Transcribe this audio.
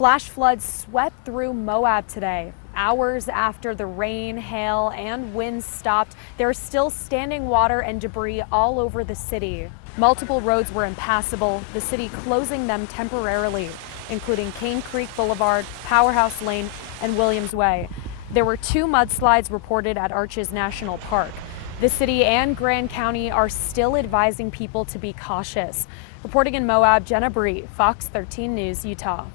Flash floods swept through Moab today. Hours after the rain, hail, and winds stopped, there's still standing water and debris all over the city. Multiple roads were impassable, the city closing them temporarily, including Cane Creek Boulevard, Powerhouse Lane, and Williams Way. There were 2 mudslides reported at Arches National Park. The city and Grand County are still advising people to be cautious. Reporting in Moab, Jenna Bree, Fox 13 News, Utah.